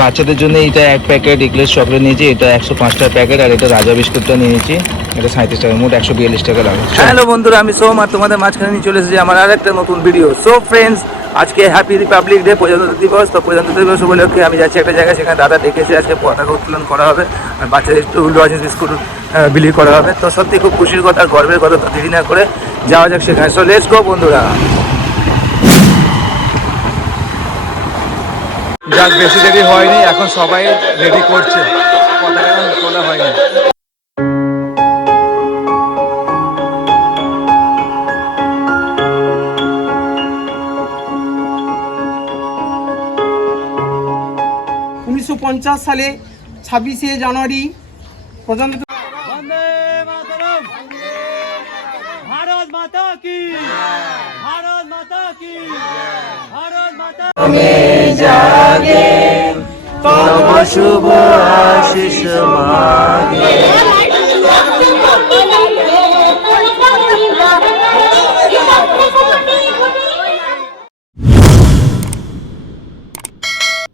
বাচ্চাদের জন্য এটা 1 প্যাকেট ইগলেস চকলেট নিয়েছি, এটা 105 টাকা প্যাকেট, আর এটা রাজা বিস্কুটটা নিয়েছি, এটা 37 টাকা, মোট 142 টাকা লাগে। হ্যালো বন্ধুরা, আমি সোম আর তোমাদের মাঝখানে নিয়ে চলে এসেছি আমার আর একটা নতুন ভিডিও। সো ফ্রেন্ডস, আজকে হ্যাপি রিপাবলিক ডে, প্রজাতন্ত্র দিবস। তো প্রজাতন্ত্র দিবস উপলক্ষে আমি যাচ্ছি একটা জায়গায়, সেখানে দাদা ডেকেছে, আজকে পতাকা উত্তোলন করা হবে আর বাচ্চাদের একটু লজেন্স বিস্কুট বিলি করা হবে। তো সত্যি খুব খুশির কথা আর গর্বের কথা। তো দেরি না করে যাওয়া যাক সেখানে। সো লেটস গো বন্ধুরা। যাক, বেশি দেরি হয়নি, এখন সবাই রেডি করছে, পতাকা তোলা হয়নি। সালে 26শে জানুয়ারি প্রজাতন্ত্র। भारत माता की, भारत माता की, भारत माता জাগে তব শুভ আশিস